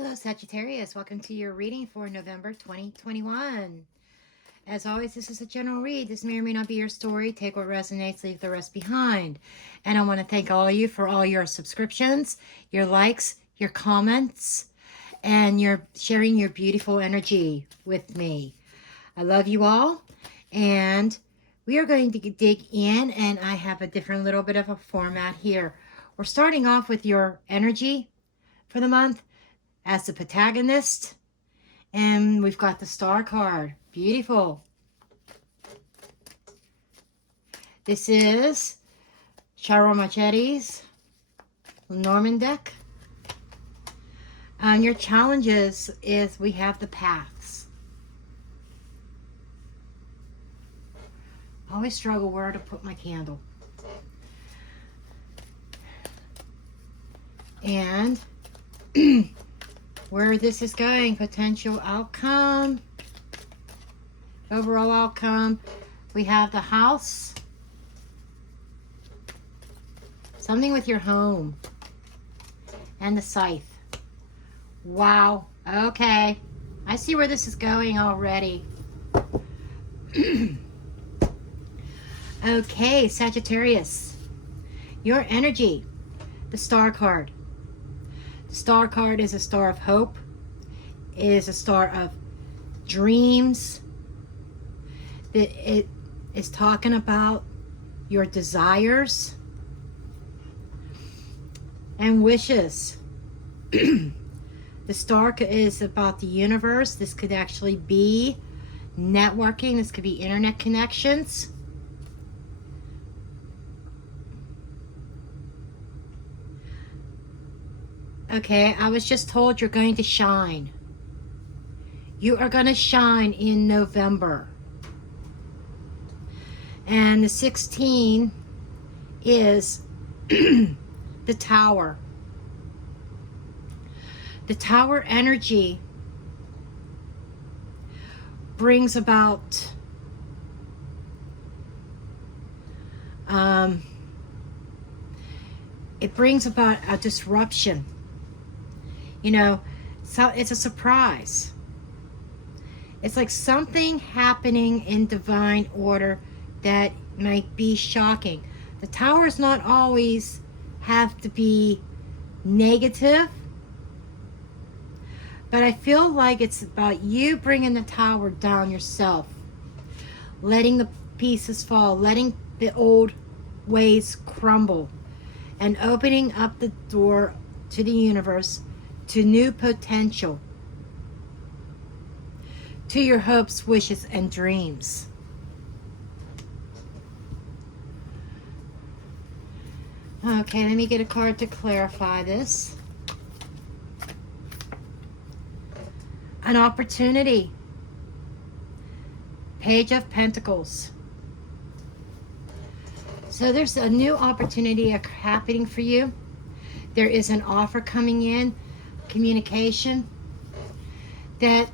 Hello, Sagittarius. Welcome to your reading for November 2021. As always, this is a general read. This may or may not be your story. Take what resonates, leave the rest behind. And I want to thank all of you for all your subscriptions, your likes, your comments, and your sharing your beautiful energy with me. I love you all. And we are going to dig in, and I have a different little bit of a format here. We're starting off with your energy for the month as the protagonist, and we've got the star card. Beautiful. This is Charo Machetti's Norman deck. Your challenges is we have the paths. I always struggle where to put my candle. And where this is going, potential outcome, overall outcome. We have the house, something with your home, and the scythe. Wow, okay, I see where this is going already. Okay, Sagittarius, your energy, the star card. The star card is a star of hope. It is a star of dreams. It is talking about your desires and wishes. The star is about the universe. This could actually be networking. This could be internet connections. Okay, I was just told you're going to shine. You are going to shine in November. And the 16 is the Tower. The Tower energy brings about it brings about a disruption. You know, so it's a surprise. It's like something happening in divine order that might be shocking. The towers not always have to be negative, but I feel like it's about you bringing the tower down yourself, letting the pieces fall, letting the old ways crumble, and opening up the door to the universe, to new potential, to your hopes, wishes, and dreams. Okay, let me get a card to clarify this. An opportunity. Page of Pentacles. So there's a new opportunity happening for you. There is an offer coming in, communication, that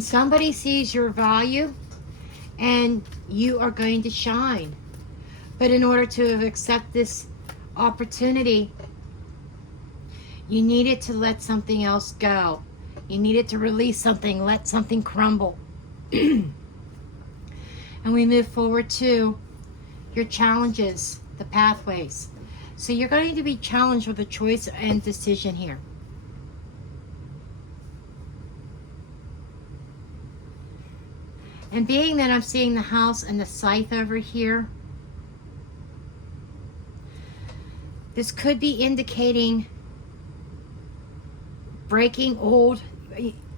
somebody sees your value and you are going to shine. But in order to accept this opportunity, you needed to let something else go. You needed to release something, let something crumble. And we move forward to your challenges, the pathways. So you're going to be challenged with a choice and decision here. And being that I'm seeing the house and the scythe over here, this could be indicating breaking old.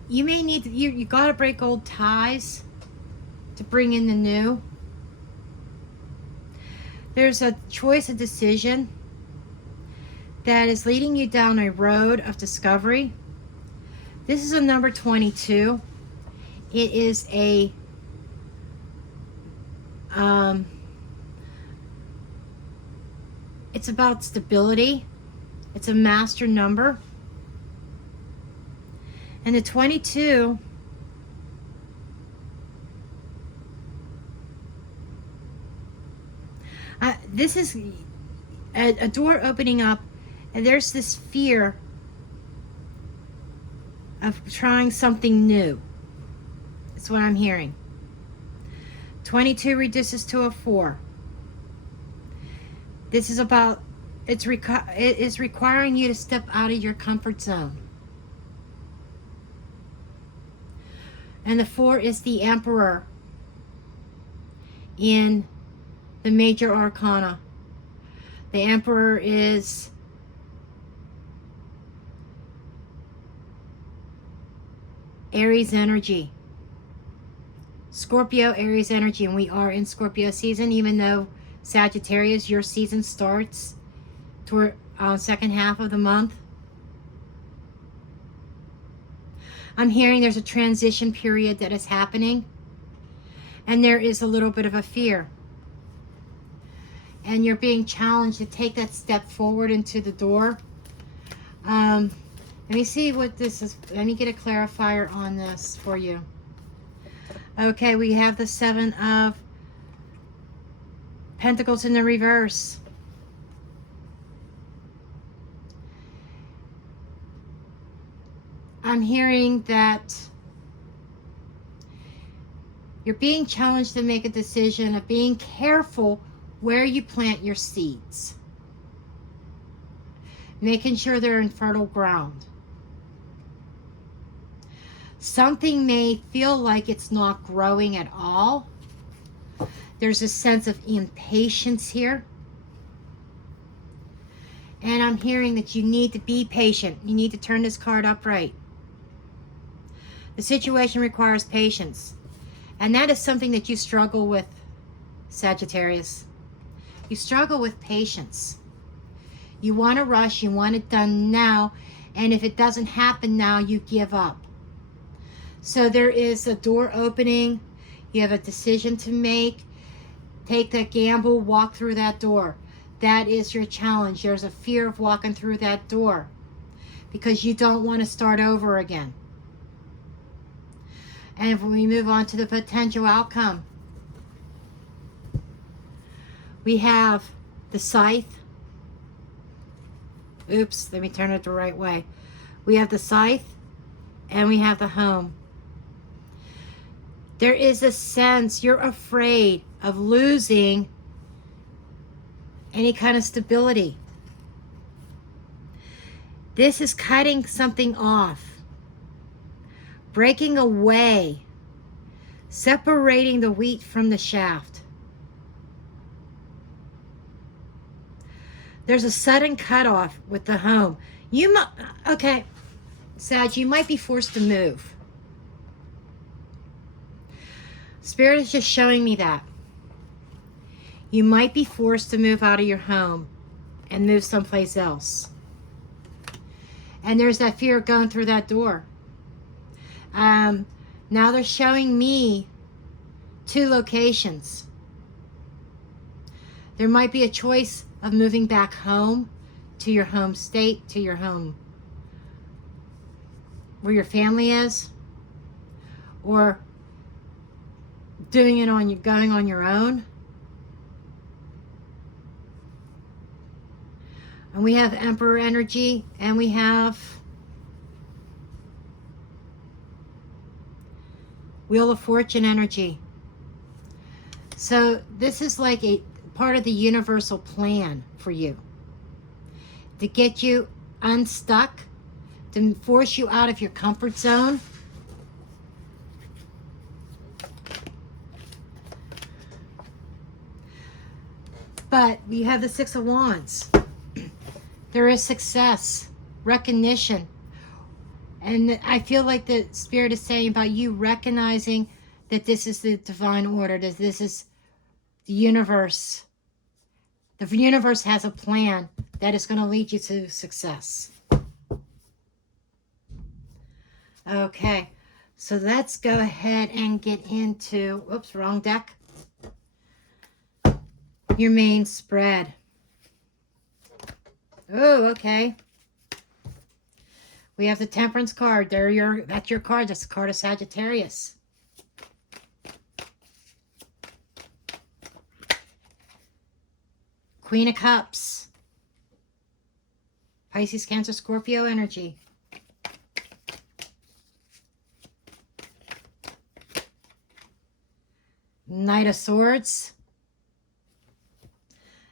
You may need to, you got to break old ties to bring in the new. There's a choice, a decision that is leading you down a road of discovery. This is a number 22. It is a it's about stability. It's a master number. And the 22 this is a door opening up, and there's this fear of trying something new. That's what I'm hearing. 22 reduces to a 4. This is about, it is requiring you to step out of your comfort zone. And the 4 is the Emperor in the Major Arcana. The Emperor is Aries energy. Scorpio, Aries energy, and we are in Scorpio season, even though Sagittarius, your season starts toward second half of the month. I'm hearing there's a transition period that is happening, and there is a little bit of a fear. And you're being challenged to take that step forward into the door. Let me see what this is. Let me get a clarifier on this for you. Okay, we have the 7 of Pentacles in the reverse. I'm hearing that you're being challenged to make a decision of being careful where you plant your seeds. Making sure they're in fertile ground. Something may feel like it's not growing at all. There's a sense of impatience here. And I'm hearing that you need to be patient. You need to turn this card upright. The situation requires patience. And that is something that you struggle with, Sagittarius. You struggle with patience. You want to rush, you want it done now, and if it doesn't happen now, you give up. So there is a door opening. You have a decision to make. Take that gamble, walk through that door. That is your challenge. There's a fear of walking through that door because you don't want to start over again. And if we move on to the potential outcome, we have the Scythe. Oops, let me turn it the right way. We have the Scythe and we have the Home. There is a sense you're afraid of losing any kind of stability. This is cutting something off, breaking away, separating the wheat from the shaft. There's a sudden cutoff with the Home. Okay, Sag, you might be forced to move. Spirit is just showing me that. You might be forced to move out of your home and move someplace else. And there's that fear of going through that door. Now they're showing me 2 locations. There might be a choice of moving back home to your home state, to your home where your family is, or doing it on going on your own. And we have Emperor energy, and we have Wheel of Fortune energy. So this is like a part of the universal plan for you to get you unstuck, to force you out of your comfort zone. But you have the 6 of Wands. There is success, recognition. And I feel like the Spirit is saying about you recognizing that this is the divine order, that this is the universe. The universe has a plan that is going to lead you to success. Okay, so let's go ahead and get into, oops, wrong deck. Your main spread. Oh, okay. We have the Temperance card. That's your card. That's the card of Sagittarius. Queen of Cups. Pisces, Cancer, Scorpio energy. Knight of Swords.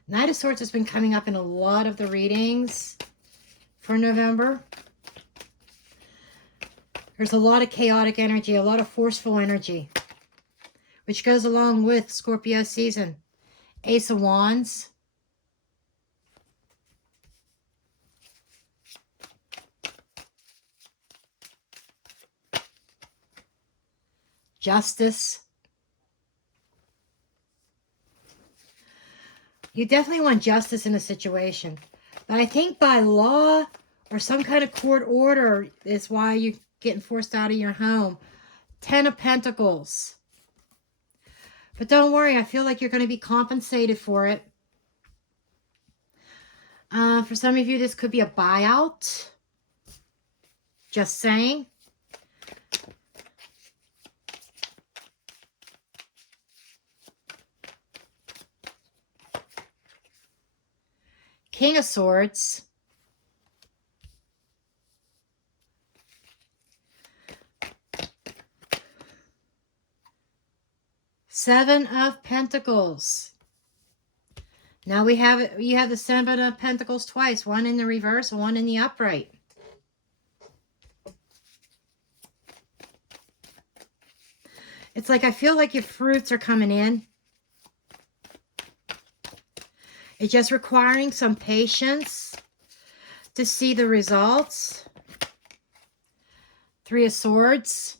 Knight of Swords has been coming up in a lot of the readings for November. There's a lot of chaotic energy, a lot of forceful energy, which goes along with Scorpio season. Ace of Wands. Justice. You definitely want justice in a situation. But I think by law or some kind of court order is why you're getting forced out of your home. 10 of Pentacles. But don't worry, I feel like you're going to be compensated for it. For some of you, this could be a buyout. Just saying. King of Swords. Seven of Pentacles. Now you have the Seven of Pentacles twice, one in the reverse and one in the upright. It's like I feel like your fruits are coming in. It's just requiring some patience to see the results. Three of Swords.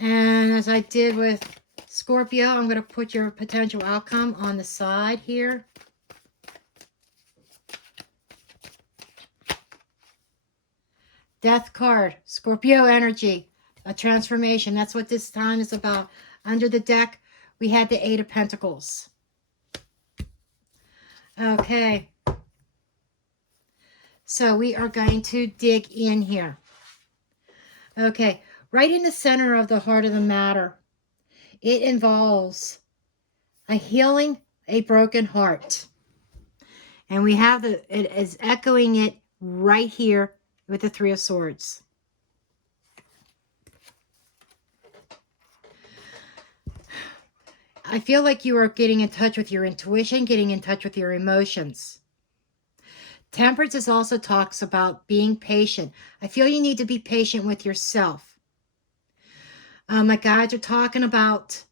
And as I did with Scorpio, I'm going to put your potential outcome on the side here. Death card, Scorpio energy, a transformation. That's what this time is about. Under the deck, we had the Eight of Pentacles. Okay. So we are going to dig in here. Okay. Right in the center of the heart of the matter, it involves a healing a broken heart. And we have it is echoing it right here with the Three of Swords. I feel like you are getting in touch with your intuition, getting in touch with your emotions. Temperance also talks about being patient. I feel you need to be patient with yourself. My guides are talking about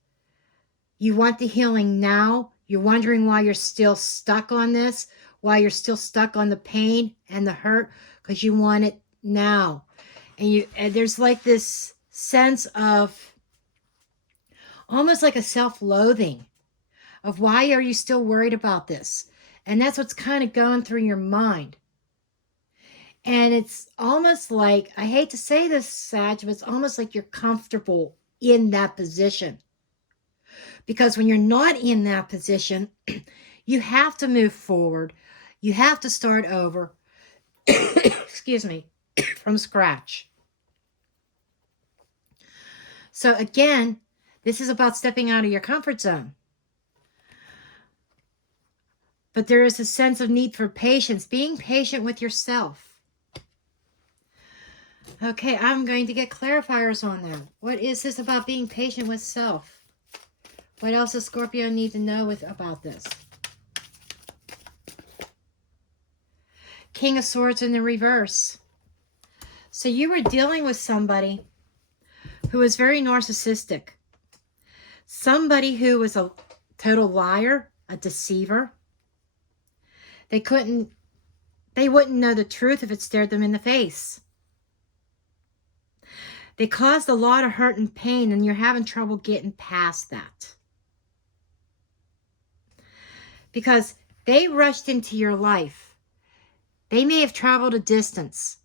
you want the healing now. You're wondering why you're still stuck on this, why you're still stuck on the pain and the hurt, because you want it now. And there's like this sense of almost like a self-loathing of why are you still worried about this? And that's what's kind of going through your mind. And it's almost like, I hate to say this, Sag, but it's almost like you're comfortable in that position. Because when you're not in that position, you have to move forward. You have to start over, excuse me, from scratch. So again, this is about stepping out of your comfort zone. But there is a sense of need for patience, being patient with yourself. Okay, I'm going to get clarifiers on that. What is this about being patient with self? What else does Scorpio need to know about this? King of Swords in the reverse. So you were dealing with somebody who was very narcissistic. Somebody who was a total liar, a deceiver. They wouldn't know the truth if it stared them in the face. They caused a lot of hurt and pain, and you're having trouble getting past that. Because they rushed into your life. They may have traveled a distance,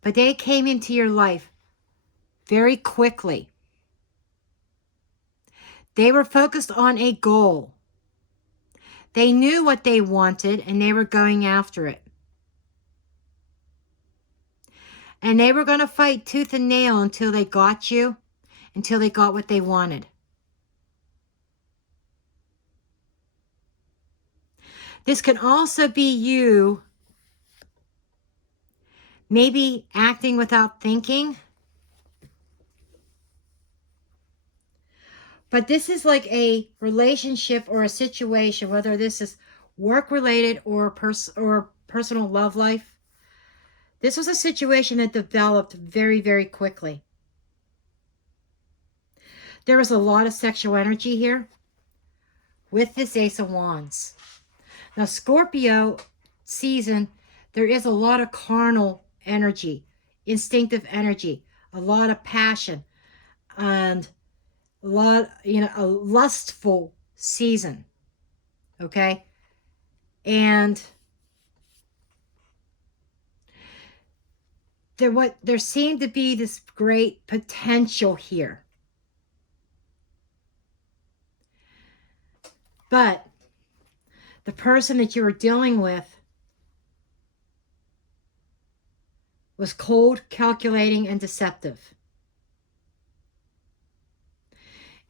but they came into your life very quickly. They were focused on a goal. They knew what they wanted, and they were going after it. And they were going to fight tooth and nail until they got you, until they got what they wanted. This can also be you maybe acting without thinking. But this is like a relationship or a situation, whether this is work-related or personal love life. This was a situation that developed very, very quickly. There was a lot of sexual energy here with this Ace of Wands. Now, Scorpio season, there is a lot of carnal energy, instinctive energy, a lot of passion, and a lot, a lustful season. Okay? And there seemed to be this great potential here. But the person that you were dealing with was cold, calculating, and deceptive.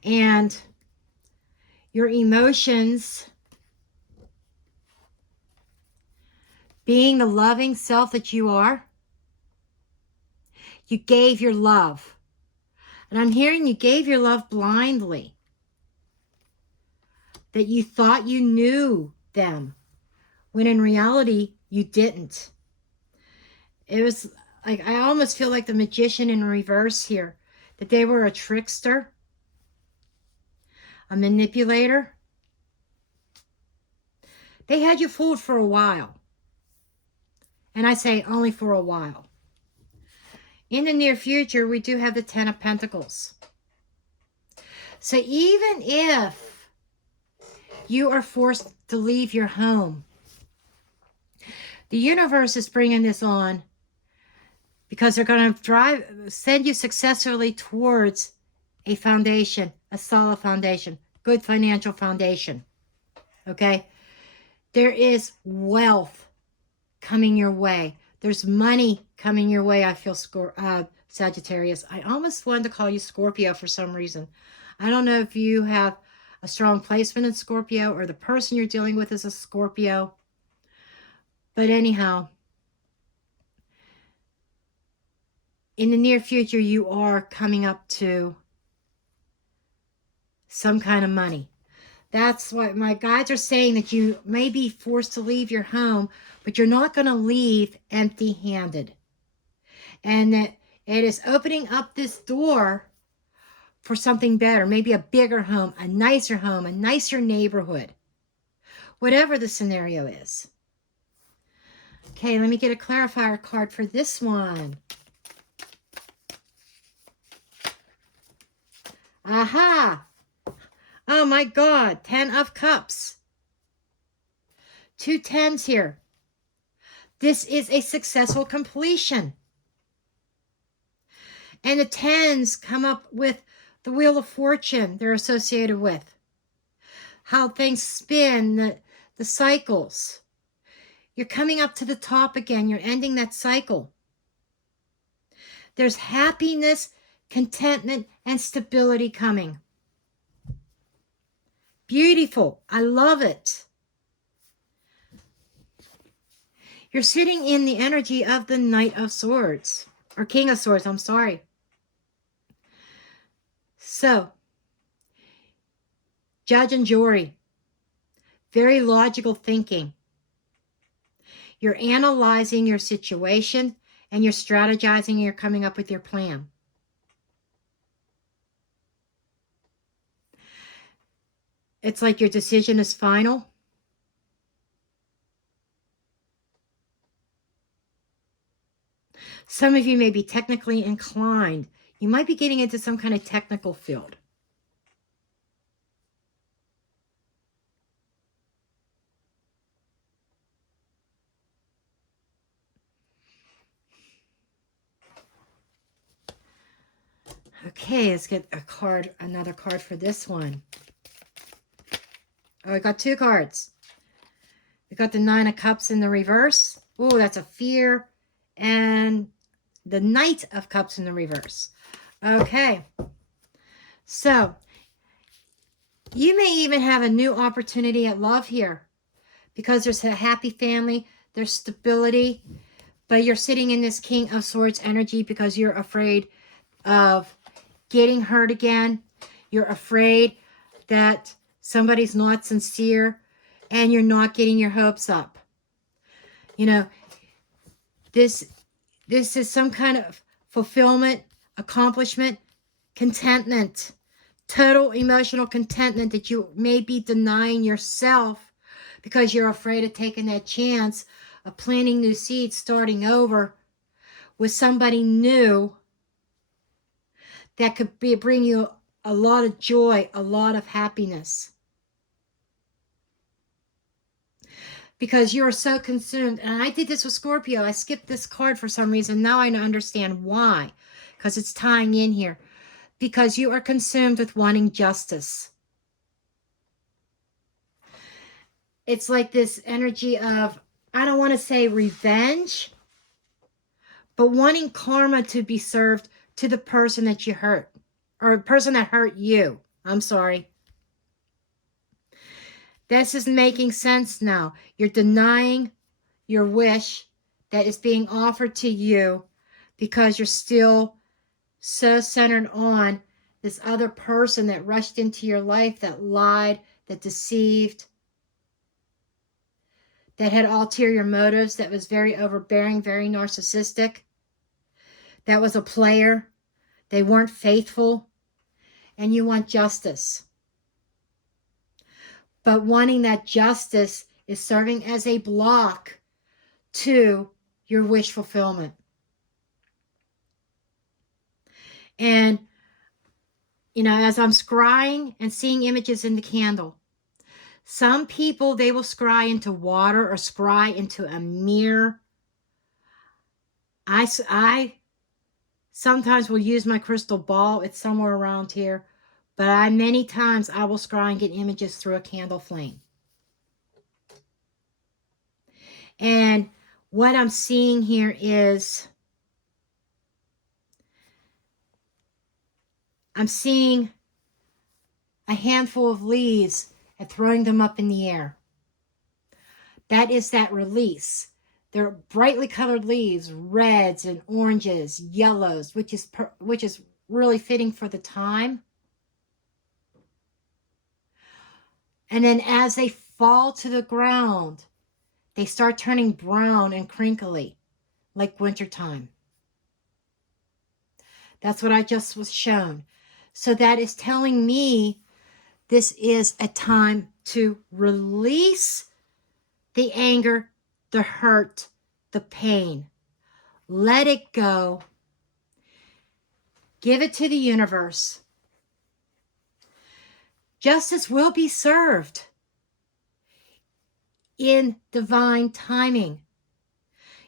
And your emotions, being the loving self that you are, you gave your love. And I'm hearing you gave your love blindly. That you thought you knew them, when in reality, you didn't. It was like, I almost feel like the magician in reverse here. That they were a trickster, a manipulator. They had you fooled for a while. And I say only for a while. In the near future, we do have the Ten of Pentacles. So even if you are forced to leave your home, the universe is bringing this on because they're going to send you successfully towards a foundation, a solid foundation, good financial foundation. Okay? There is wealth coming your way. There's money coming your way, I feel, Sagittarius. I almost wanted to call you Scorpio for some reason. I don't know if you have a strong placement in Scorpio or the person you're dealing with is a Scorpio. But anyhow, in the near future, you are coming up to some kind of money. That's what my guides are saying, that you may be forced to leave your home, but you're not going to leave empty-handed. And that it is opening up this door for something better, maybe a bigger home, a nicer neighborhood, whatever the scenario is. Okay, let me get a clarifier card for this one. Aha! Oh my God, 10 of Cups. 2 10s here. This is a successful completion. And the 10s come up with the Wheel of Fortune they're associated with. How things spin, the cycles. You're coming up to the top again. You're ending that cycle. There's happiness, contentment, and stability coming. Beautiful. I love it. You're sitting in the energy of the Knight of Swords. Or King of Swords, I'm sorry. So, judge and jury. Very logical thinking. You're analyzing your situation and you're strategizing and you're coming up with your plan. It's like your decision is final. Some of you may be technically inclined. You might be getting into some kind of technical field. Okay, let's get another card for this one. Oh, I got 2 cards. We got the 9 of Cups in the reverse. Oh, that's a fear. And the Knight of Cups in the reverse. Okay. So, you may even have a new opportunity at love here. Because there's a happy family. There's stability. But you're sitting in this King of Swords energy because you're afraid of getting hurt again. You're afraid that somebody's not sincere and you're not getting your hopes up. You know, this is some kind of fulfillment, accomplishment, contentment, total emotional contentment that you may be denying yourself because you're afraid of taking that chance of planting new seeds, starting over with somebody new that could bring you a lot of joy, a lot of happiness. Because you are so consumed, and I did this with Scorpio. I skipped this card for some reason. Now I understand why, because it's tying in here. Because you are consumed with wanting justice. It's like this energy of, I don't want to say revenge, but wanting karma to be served to the person that you hurt, or a person that hurt you. I'm sorry. This is making sense now. You're denying your wish that is being offered to you because you're still so centered on this other person that rushed into your life, that lied, that deceived, that had ulterior motives, that was very overbearing, very narcissistic, that was a player. They weren't faithful, and you want justice. But wanting that justice is serving as a block to your wish fulfillment. And, you know, as I'm scrying and seeing images in the candle, some people, they will scry into water or scry into a mirror. I sometimes will use my crystal ball. It's somewhere around here. But many times I will scry and get images through a candle flame. And what I'm seeing here is, I'm seeing a handful of leaves and throwing them up in the air. That is that release. They're brightly colored leaves, reds and oranges, yellows, which is really fitting for the time. And then as they fall to the ground, they start turning brown and crinkly, like wintertime. That's what I just was shown. So that is telling me this is a time to release the anger, the hurt, the pain. Let it go. Give it to the universe. Justice will be served in divine timing.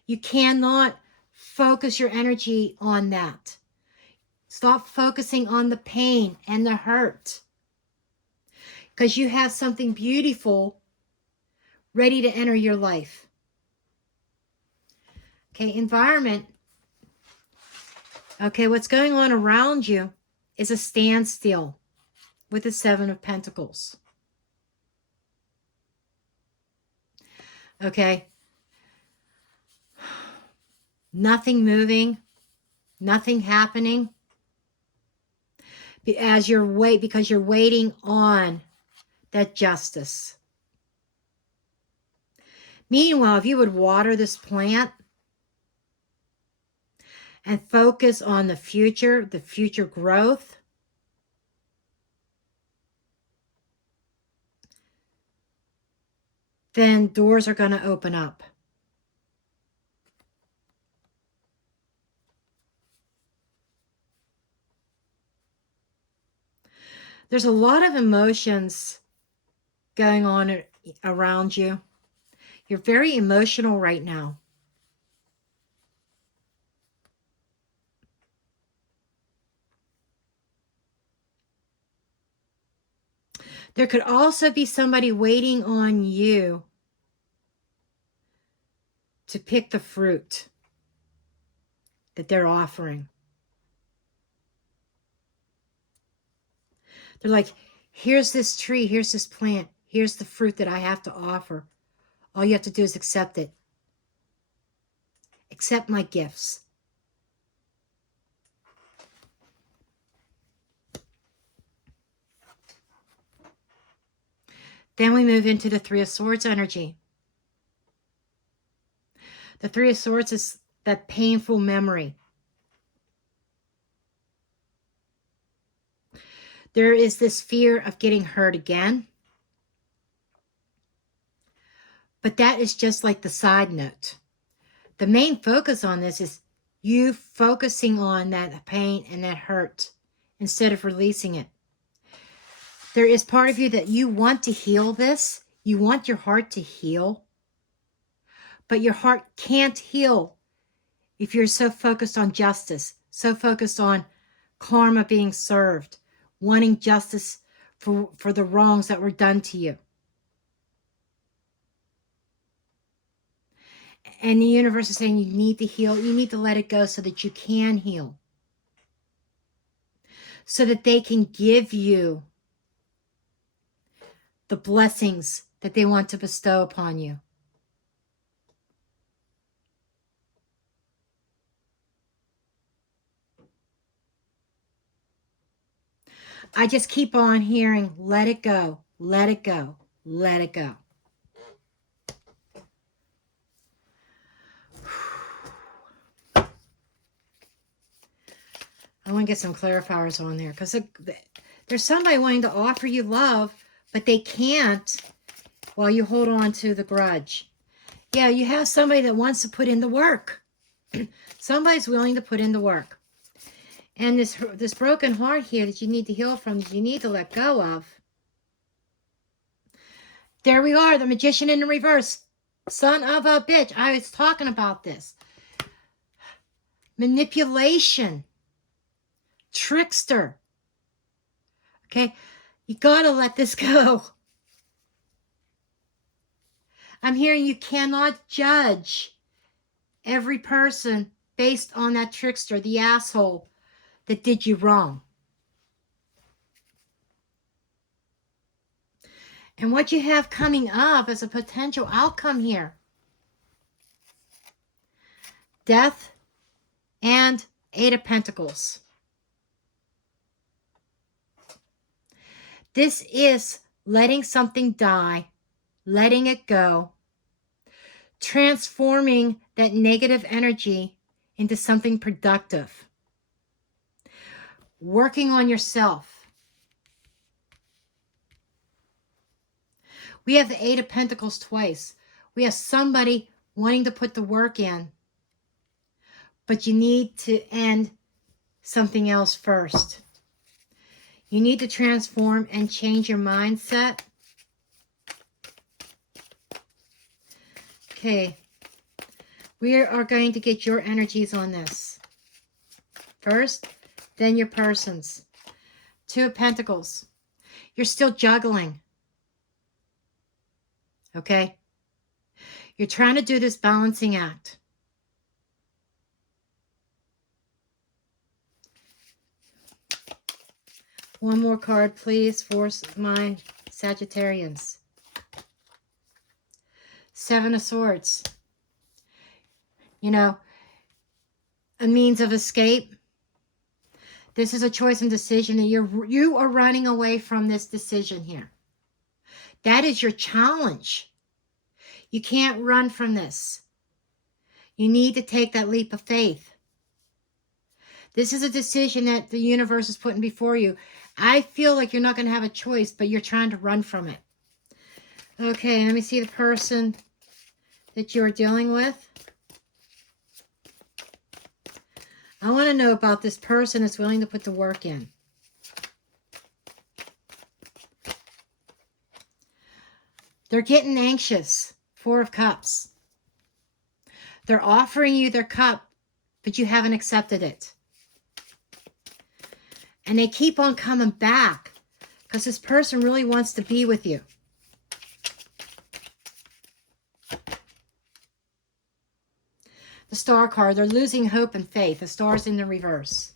You cannot focus your energy on that. Stop focusing on the pain and the hurt, because you have something beautiful ready to enter your life. Okay, environment. Okay, what's going on around you is a standstill with the Seven of Pentacles. Okay. Nothing moving, nothing happening. Because you're waiting on that justice. Meanwhile, if you would water this plant and focus on the future growth, then doors are going to open up. There's a lot of emotions going on around you. You're very emotional right now. There could also be somebody waiting on you to pick the fruit that they're offering. They're like, here's this tree, here's this plant, here's the fruit that I have to offer. All you have to do is accept it. Accept my gifts. Then we move into the Three of Swords energy. The Three of Swords is that painful memory. There is this fear of getting hurt again. But that is just like the side note. The main focus on this is you focusing on that pain and that hurt instead of releasing it. There is part of you that you want to heal this. You want your heart to heal. But your heart can't heal if you're so focused on justice, so focused on karma being served, wanting justice for the wrongs that were done to you. And the universe is saying you need to heal. You need to let it go so that you can heal. So that they can give you the blessings that they want to bestow upon you. I just keep on hearing, let it go, let it go, let it go. I want to get some clarifiers on there because there's somebody wanting to offer you love, but they can't while you hold on to the grudge. Yeah, you have somebody that wants to put in the work. Somebody's willing to put in the work. And this broken heart here that you need to heal from, that you need to let go of. There we are, the Magician in the reverse. Son of a bitch. I was talking about this. Manipulation. Trickster. Okay, you gotta let this go. I'm hearing you cannot judge every person based on that trickster, the asshole that did you wrong. And what you have coming up as a potential outcome here. Death and Eight of Pentacles. This is letting something die, letting it go, transforming that negative energy into something productive. Working on yourself. We have the Eight of Pentacles twice. We have somebody wanting to put the work in, but you need to end something else first. You need to transform and change your mindset. Okay. We are going to get your energies on this. First, then your person's. Two of Pentacles. You're still juggling. Okay? You're trying to do this balancing act. One more card, please, for my Sagittarians. Seven of Swords. You know, a means of escape. This is a choice and decision, and you are running away from this decision here. That is your challenge. You can't run from this. You need to take that leap of faith. This is a decision that the universe is putting before you. I feel like you're not going to have a choice, but you're trying to run from it. Okay, let me see the person that you're dealing with. I want to know about this person that's willing to put the work in. They're getting anxious. Four of Cups. They're offering you their cup, but you haven't accepted it. And they keep on coming back because this person really wants to be with you. The Star card, they're losing hope and faith. The Star's in the reverse.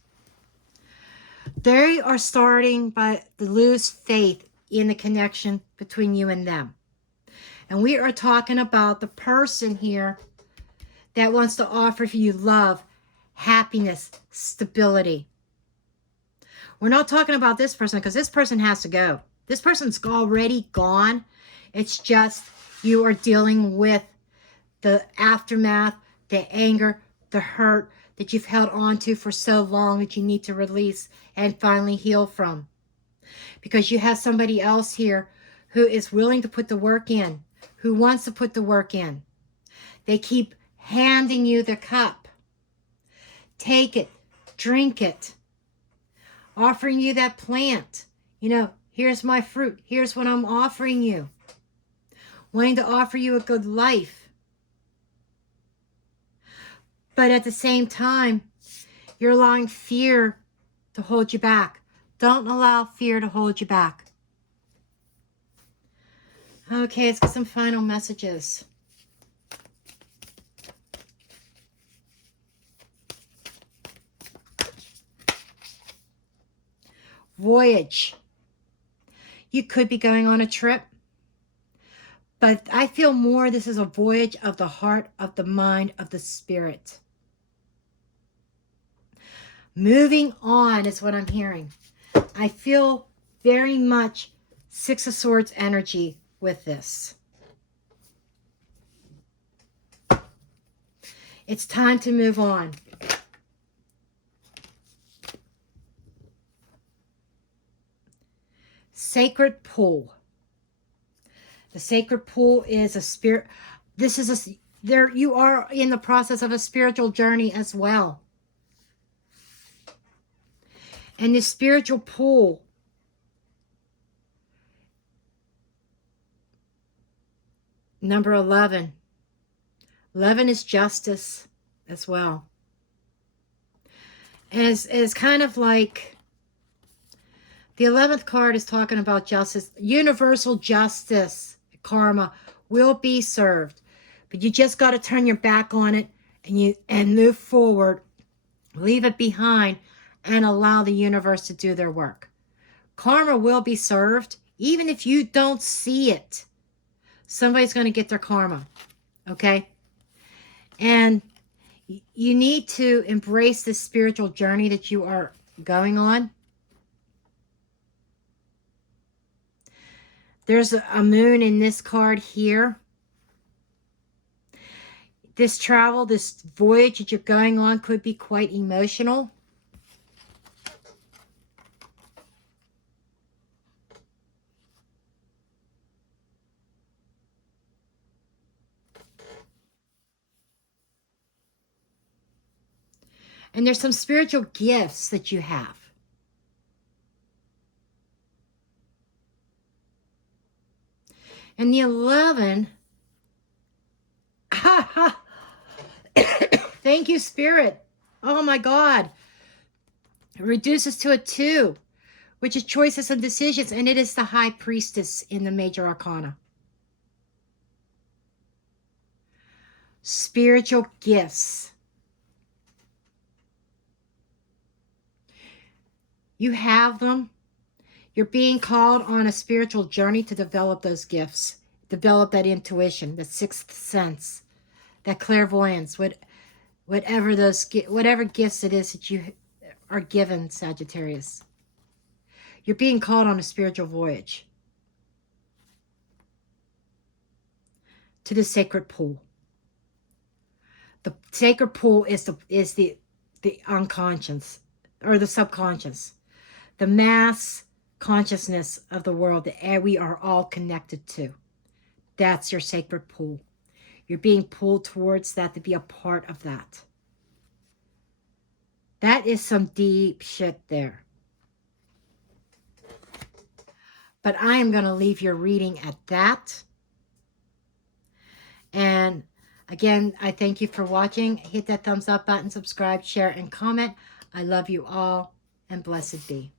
They are starting to lose faith in the connection between you and them. And we are talking about the person here that wants to offer you love, happiness, stability. We're not talking about this person because this person has to go. This person's already gone It's just you are dealing with the aftermath, the anger, the hurt that you've held on to for so long that you need to release and finally heal from. Because you have somebody else here who is willing to put the work in, who wants to put the work in. They keep handing you the cup. Take it, drink it, offering you that plant. You know, here's my fruit. Here's what I'm offering you. Wanting to offer you a good life. But at the same time, you're allowing fear to hold you back. Don't allow fear to hold you back. Okay, let's get some final messages. Voyage. You could be going on a trip, but I feel more this is a voyage of the heart, of the mind, of the spirit. Moving on is what I'm hearing. I feel very much Six of Swords energy with this. It's time to move on. Sacred pool. The sacred pool is a spirit. This is there. You are in the process of a spiritual journey as well. And the spiritual pool number 11. 11 is justice as well. As kind of like the 11th card is talking about justice. Universal justice, karma will be served. But you just got to turn your back on it and move forward. Leave it behind and allow the universe to do their work. Karma will be served even if you don't see it. Somebody's going to get their karma. Okay? And you need to embrace this spiritual journey that you are going on. There's a moon in this card here. This travel, this voyage that you're going on could be quite emotional. And there's some spiritual gifts that you have. And the 11, thank you, Spirit. Oh my God. It reduces to a 2, which is choices and decisions, and it is the High Priestess in the Major Arcana. Spiritual gifts. You have them. You're being called on a spiritual journey to develop those gifts, develop that intuition, the sixth sense, that clairvoyance, whatever gifts it is that you are given, Sagittarius. You're being called on a spiritual voyage to the sacred pool. The sacred pool is the unconscious or the subconscious, the mass consciousness of the world that we are all connected to. That's your sacred pool. You're being pulled towards that to be a part of that. That is some deep shit there. But I am going to leave your reading at that. And again, I thank you for watching. Hit that thumbs up button, subscribe, share, and comment. I love you all, and blessed be.